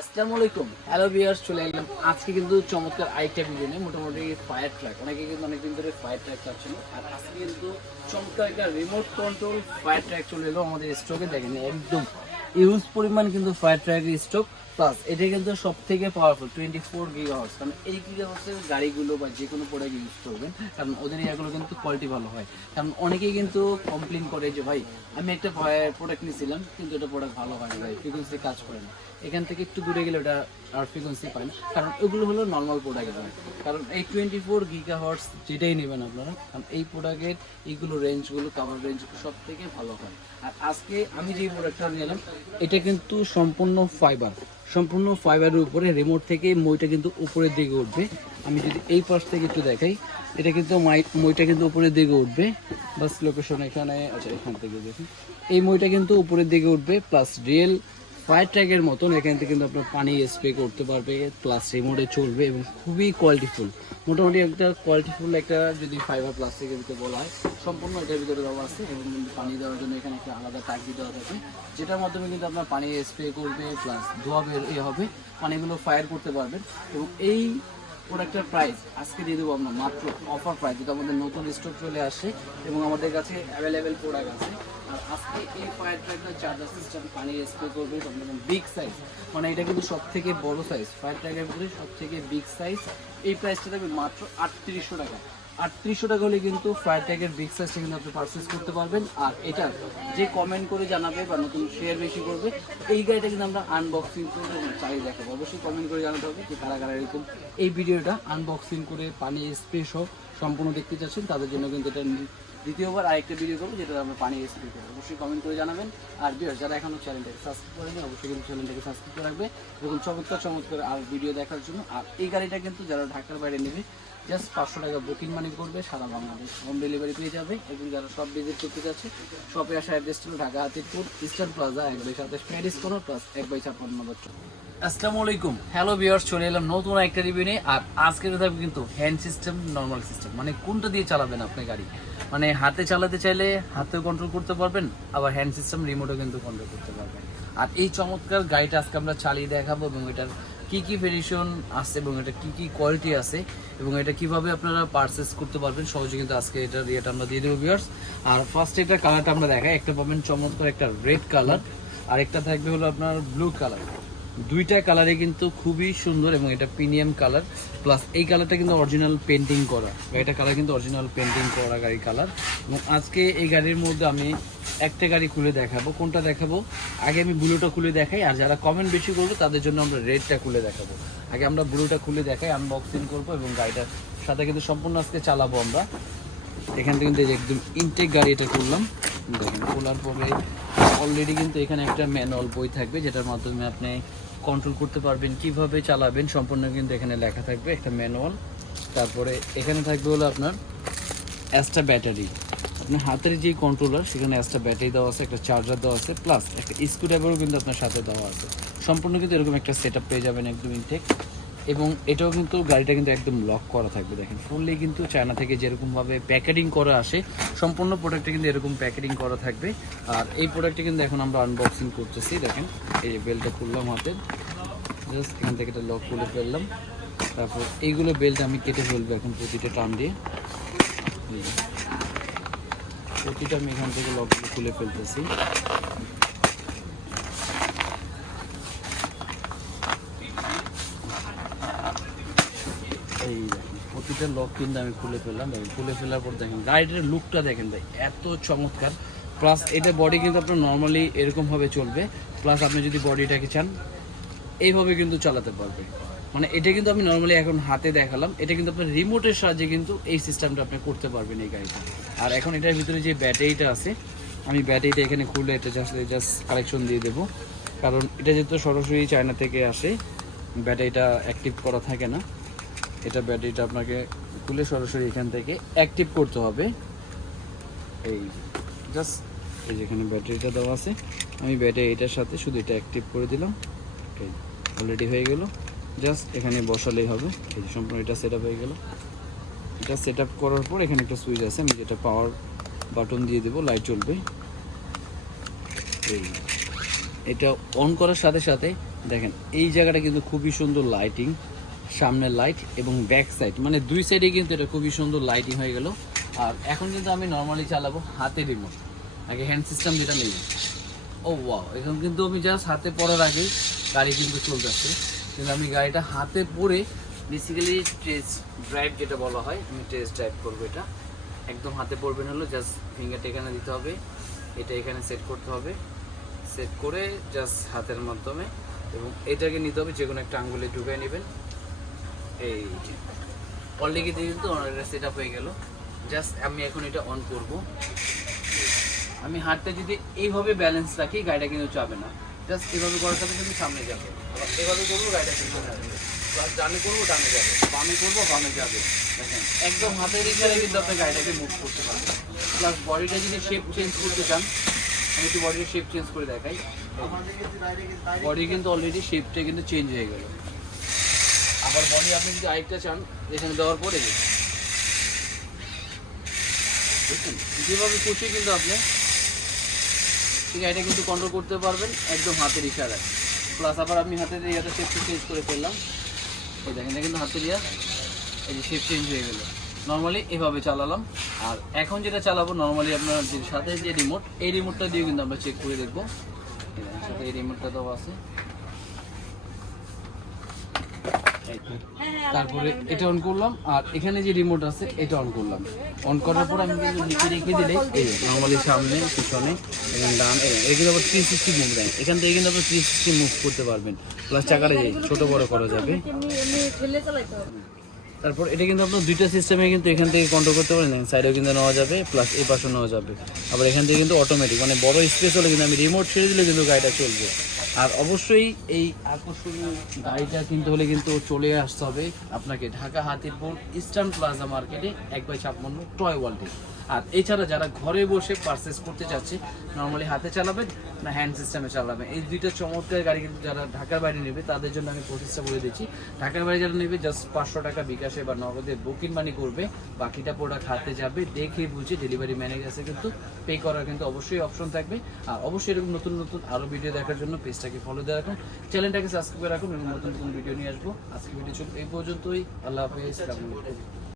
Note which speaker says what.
Speaker 1: আসসালামু আলাইকুম। হ্যালো বিয়ার্স চলে এলাম। আজকে কিন্তু চমৎকার আরেকটা ভিডিও নিয়ে, মোটামুটি ফায়ার ট্র্যাক অনেকে কিন্তু অনেকদিন ধরে ফায়ার ট্র্যাক চাচ্ছিল আর আজকে কিন্তু চমৎকার একটা রিমোট কন্ট্রোল ফায়ার ট্র্যাক চলে এলো আমাদের স্টকে দেখেন, একদম ইউজ পরিমাণ কিন্তু ফায়ার ট্র্যাকের স্টক প্লাস এটা কিন্তু সব থেকে powerful twenty four giga horse কারণ এই গিগা হর্সের গাড়িগুলো বা যে কোনো প্রোডাক্ট ইউজ করবেন, কারণ ওদের এগুলো কিন্তু কোয়ালিটি ভালো হয়। কারণ অনেকেই কিন্তু কমপ্লেন করে যে, ভাই, আমি একটা প্রোডাক্ট নিয়েছিলাম কিন্তু এটা প্রোডাক্ট ভালো হয় ভাই ফ্রিকোয়েন্সি কাজ করে না। এখান থেকে একটু দূরে গেলে ওটা আর ফ্রিকোয়েন্সি পায় না। কারণ ওগুলো হলো নর্মাল প্রোডাক্ট কারণ এই টোয়েন্টি ফোর গিগা হর্স যেটাই নেবেন আপনারা, কারণ এই প্রোডাক্টের এইগুলো রেঞ্জগুলো কাভার রেঞ্জ সব থেকে ভালো হয়। আর আজকে আমি যে প্রোডাক্টটা নিলাম, এটা কিন্তু সম্পূর্ণ ফাইবার সম্পূর্ণ ফাইবারের উপরে রিমোট থেকে মইটা কিন্তু উপরের দিকে উঠবে। আমি যদি এই পাশ থেকে একটু দেখাই, এটা কিন্তু মাই- মইটা কিন্তু উপরের দিকে উঠবে। বাস লোকেশন এখানে আচ্ছা এখান থেকে দেখুন এই মইটা কিন্তু উপরের দিকে উঠবে প্লাস রিয়েল ফায়ার ট্র্যাকের মতন। এখান থেকে কিন্তু আপনার পানি স্প্রে করতে পারবে প্লাস রিমোটে চলবে এবং খুবই কোয়ালিটিফুল মোটামুটি একটা কোয়ালিটিফুল একটা যদি ফাইবার প্লাস্টিকের ভিতরে বলা হয়, সম্পূর্ণ এটার ভিতরে দেওয়া আছে এবং পানি দেওয়ার জন্য এখানে একটা আলাদা টাকি দেওয়া থাকে, যেটার মাধ্যমে কিন্তু আপনার পানি স্প্রে করবে প্লাস ধোয়া বের এ হবে, পানিগুলো ফায়ার করতে পারবেন। এবং এই প্রোডাক্টের প্রাইস আজকে দিয়ে দেবো আমরা মাত্র অফার প্রাইস যেটা আমাদের নতুন স্টক চলে আসে এবং আমাদের কাছে অ্যাভেলেবেল প্রোডাক্ট আছে। মানে এটা কিন্তু সব থেকে বড় সাইজ ফায়ার ট্র্যাকের ভিতরে সব থেকে বিগ সাইজ এই প্রাইসটা থাকবে মাত্র আটত্রিশশো টাকা। আটত্রিশশো টাকা হলে কিন্তু ফায়ার বিগ সাইজটা কিন্তু আপনি পারচেস করতে পারবেন। আর এটা যে কমেন্ট করে জানাবে বা নতুন শেয়ার বেশি করবে, এই গাড়িটা কিন্তু আমরা আনবক্সিং এবং চালিয়ে দেখাবো। অবশ্যই কমেন্ট করে জানাতে হবে যে কারা কারা এরকম। এই ভিডিওটা আনবক্সিং করে পানি স্প্রে সহ সম্পূর্ণ দেখতে চাচ্ছেন, তাদের জন্য কিন্তু এটা দ্বিতীয়বার আরেকটা ভিডিও করব, যেটা আমরা পানি রেসিপি করব। অবশ্যই কমেন্ট করে জানাবেন। আর বিয়ার যারা এখনও চ্যানেলটাকে সাবস্ক্রাইব করেনি অবশ্যই কিন্তু চ্যানেলটাকে সাবস্ক্রাইব করে রাখবে। এরকম চমৎকার চমৎকার আর ভিডিও দেখার জন্য। আর এই গাড়িটা কিন্তু যারা ঢাকার বাইরে নেবে জাস্ট পাঁচশো টাকা বুকিং মানি করবে, সারা বাংলাদেশ হোম ডেলিভারি পেয়ে যাবে। এবং যারা সব ভিজিট করতে যাচ্ছে শপে আসা অ্যাড্রেস ছিল ঢাকা হাতিরপুর ইস্টার্ন প্লাজা এক বাই সাতাশ প্যারিস কোনো প্লাস এক বাই ছাপ্পান্ন নম্বর আসসালামু আলাইকুম। হ্যালো ভিউয়ার্স চলে এলাম নতুন একটা রিভিউ নিয়ে। আর আজকের থাকবে কিন্তু হ্যান্ড সিস্টেম নর্মাল সিস্টেম মানে কোনটা দিয়ে চালাবেন আপনি গাড়ি? মানে হাতে চালাতে চাইলে হাতেও কন্ট্রোল করতে পারবেন, আবার হ্যান্ড সিস্টেম রিমোটও কিন্তু কন্ট্রোল করতে পারবেন। আর এই চমৎকার গাড়িটা আজকে আমরা চালিয়ে দেখাবো এবং এটার কি কি ভেরিয়েশন আছে এবং এটা কি কি কোয়ালিটি আছে এবং এটা কীভাবে আপনারা পারচেস করতে পারবেন, সহজে কিন্তু আজকে এটার ইয়েটা আমরা দিয়ে দেবো ভিউয়ার্স আর ফার্স্ট এটা কালারটা আমরা দেখাই, একটা পাবেন চমৎকার একটা রেড কালার আর একটা থাকবে হলো আপনার ব্লু কালার দুইটা কালারে কিন্তু খুবই সুন্দর এবং এটা প্রিমিয়াম কালার প্লাস এই কালারটা কিন্তু অরিজিনাল পেন্টিং করা এটা কালার কিন্তু অরিজিনাল পেন্টিং করা গাড়ি কালার এবং আজকে এই গাড়ির মধ্যে আমি একটা গাড়ি খুলে দেখাবো, কোনটা দেখাবো? আগে আমি ব্লুটা খুলে দেখাই, আর যারা কমেন্ট বেশি করব, তাদের জন্য আমরা রেডটা খুলে দেখাবো। আগে আমরা ব্লুটা খুলে দেখাই আনবক্সিং করব এবং গাড়িটার সাথে কিন্তু সম্পূর্ণ আজকে চালাবো আমরা। এখান থেকে কিন্তু একদম ইনটেক গাড়ি এটা করলাম দেখেন, খোলার পরে অলরেডি কিন্তু এখানে একটা ম্যানুয়াল বই থাকবে, যেটার মাধ্যমে আপনি কন্ট্রোল করতে পারবেন, কীভাবে চালাবেন সম্পূর্ণ কিন্তু এখানে লেখা থাকবে, একটা ম্যানুয়াল তারপরে এখানে থাকবে হলো আপনার অ্যাস্টা ব্যাটারি আপনার হাতের যে কন্ট্রোলার সেখানে একটা ব্যাটারি দেওয়া আছে, একটা চার্জার দেওয়া আছে প্লাস একটা স্ক্রুড্রাইভারও কিন্তু আপনার সাথে দেওয়া আছে। সম্পূর্ণ কিন্তু এরকম একটা সেট পেয়ে যাবেন একদম ইনটেক এবং এটাও কিন্তু গাড়িটা কিন্তু একদম লক করা থাকবে, দেখেন। ফুললি কিন্তু চায়না থেকে যেরকমভাবে প্যাকেটিং করা আসে, সম্পূর্ণ প্রোডাক্টটা কিন্তু এরকম প্যাকেটিং করা থাকবে। আর এই প্রোডাক্টটা কিন্তু এখন আমরা আনবক্সিং করতেছি, দেখেন। এই যে বেলটা খুললাম হাতের জাস্ট এখান থেকে একটা লক খুলে ফেললাম। তারপর এইগুলো বেল্ট আমি কেটে ফেলব এখন প্রতিটা টান দিয়ে। প্রতিটা আমি এখান থেকে লকগুলো খুলে ফেলতেছি। এই প্রতিটা লক কিন্তু আমি খুলে ফেললাম। দেখেন, খুলে ফেলার পর দেখেন গাড়িটার লুকটা দেখেন ভাই, এত চমৎকার। প্লাস এটা বডি কিন্তু আপনার নর্মালি এরকমভাবে চলবে। প্লাস আপনি যদি বডিটাকে চান, এইভাবে কিন্তু চালাতে পারবে মানে এটা কিন্তু আমি নর্মালি এখন হাতে দেখালাম। এটা কিন্তু আপনার রিমোটের সাহায্যে কিন্তু এই সিস্টেমটা আপনি করতে পারবেন এই গাড়িটা। আর এখন এটার ভিতরে যে ব্যাটারিটা আছে, আমি ব্যাটারিটা এখানে খুলে এটা জাস্ট জাস্ট কালেকশন দিয়ে দেবো। কারণ এটা যেহেতু সরাসরি চায়না থেকে আসে ব্যাটারিটা অ্যাক্টিভ করা থাকে না। এটা ব্যাটারিটা আপনাকে খুলে সরাসরি এখান থেকে অ্যাক্টিভ করতে হবে। এই জাস্ট এই যেখানে ব্যাটারিটা দেওয়া আছে। আমি ব্যাটারি এটার সাথে শুধু এটা অ্যাক্টিভ করে দিলাম। অলরেডি হয়ে গেল। জাস্ট এখানে বসালেই হবে। এই সম্পূর্ণ এটা সেট হয়ে গেল। এটা সেট করার পর এখানে একটা সুইচ আছে, আমি যেটা পাওয়ার বাটন দিয়ে দেবো লাইট জ্বলবে। এই। এটা অন করার সাথে সাথে দেখেন, এই জায়গাটা কিন্তু খুবই সুন্দর লাইটিং সামনে লাইট এবং ব্যাক সাইড মানে দুই সাইডে কিন্তু এটা খুবই সুন্দর লাইটিং হয়ে গেল। আর এখন কিন্তু আমি নর্মালি চালাবো হাতে রিমোট আগে হ্যান্ড সিস্টেম যেটা নেই। ও ওয়াও এখন কিন্তু আমি জাস্ট হাতে পড়ার আগে গাড়ি কিন্তু চলতেছে। কিন্তু আমি গাড়িটা হাতে পরে বেসিক্যালি টেস্ট ড্রাইভ যেটা বলা হয়, আমি টেস্ট ড্রাইভ করব এটা। একদম হাতে পড়বেন হলো জাস্ট ফিঙ্গারটা এখানে দিতে হবে, এটা এখানে সেট করতে হবে। সেট করে জাস্ট হাতের মাধ্যমে এবং এটাকে নিতে হবে যে কোনো একটা আঙ্গুলে ঢুকাই নেবেন। এই অলরেডি দিয়ে কিন্তু এটা সেট আপ হয়ে গেল। জাস্ট আমি এখন এটা অন করব। আমি হাতটা যদি এইভাবে ব্যালেন্স রাখি, গাড়িটা কিন্তু যাবে না। জাস্ট এভাবে করার সাথে কিন্তু সামনে যাবে। এভাবে করব গাড়িটা কিন্তু যাবে প্লাস করব, ডানে যাবে। করব, বামে যাবে। একদম হাতের কিন্তু গাড়িটাকে করতে পারবেন। প্লাস বডিটা যদি চেঞ্জ করতে চান, আমি চেঞ্জ করে দেখাই। বডি কিন্তু অলরেডি কিন্তু চেঞ্জ হয়ে আবার বডি আপনি যদি আরেকটা চান, এখানে দেওয়ার পরে যেভাবে খুশি কিন্তু আপনি ঠিক কিন্তু কন্ট্রোল করতে পারবেন একদম হাতের ইশারায়। প্লাস আবার আমি হাতের ইয়াটা শেপটা চেঞ্জ করে ফেললাম। এই দেখেন এটা কিন্তু হাতে ইয়া। এই যে শেপ চেঞ্জ হয়ে গেল। নর্মালি এভাবে চালালাম। আর এখন যেটা চালাবো নর্মালি আপনার যে সাথে যে রিমোট এই রিমোটটা দিয়ে কিন্তু আমরা চেক করে দেখব। এই রিমোটটা তো আছে। তারপরে এটা অন করলাম, আর এখানে যে রিমোট আছে, এটা অন করলাম। অন করার পর আমি কিন্তু নিচে রেখে দিলে এই নর্মালি সামনে, পিছনে, এবং ডান, এই কিন্তু আবার থ্রি সিক্সটি মুভ দেয়। এখান থেকে কিন্তু আপনি থ্রি সিক্সটি মুভ করতে পারবেন। প্লাস চাকাটা যে, ছোটো বড় করা যাবে। তারপর এটা কিন্তু আপনার দুইটা সিস্টেমে কিন্তু এখান থেকে কন্ট্রোল করতে পারেন সাইডেও কিন্তু নেওয়া যাবে প্লাস এই পাশেও নেওয়া যাবে। আবার এখান থেকে কিন্তু অটোমেটিক মানে বড় স্পেস হলে কিন্তু আমি রিমোট ছেড়ে দিলে কিন্তু গাড়িটা চলবে। আর অবশ্যই এই আকর্ষণীয় গাড়িটা কিনতে হলে কিন্তু চলে আসতে হবে। আপনাকে ঢাকা হাতিরপুর ইস্টার্ন প্লাজা মার্কেটে এক বাই ছাপ্পান্ন টয় ওয়ার্ল্ডে আর এছাড়া যারা ঘরে বসে পারচেস করতে চাচ্ছে নর্মালি হাতে চালাবেন না হ্যান্ড সিস্টেমে চালাবেন এই দুইটা চমৎকার গাড়ি কিন্তু যারা ঢাকার বাইরে নেবে, তাদের জন্য আমি প্রচেষ্টা করে দিচ্ছি। ঢাকার বাইরে যারা নেবে জাস্ট পাঁচশো টাকা বিকাশে বা নগদে বুকিং মানি করবে। বাকিটা প্রোডাক্ট হাতে যাবে, দেখে বুঝে ডেলিভারি ম্যানের কাছে কিন্তু পে করার কিন্তু অবশ্যই অপশন থাকবে। আর অবশ্যই এরকম নতুন নতুন আরও ভিডিও দেখার জন্য পেজটাকে ফলো দিয়ে রাখুন চ্যানেলটাকে সাবস্ক্রাইব করে রাখুন, এবং নতুন নতুন ভিডিও নিয়ে আসব। আজকে ভিডিও চলবে এই পর্যন্তই। আল্লাহ হাফেজ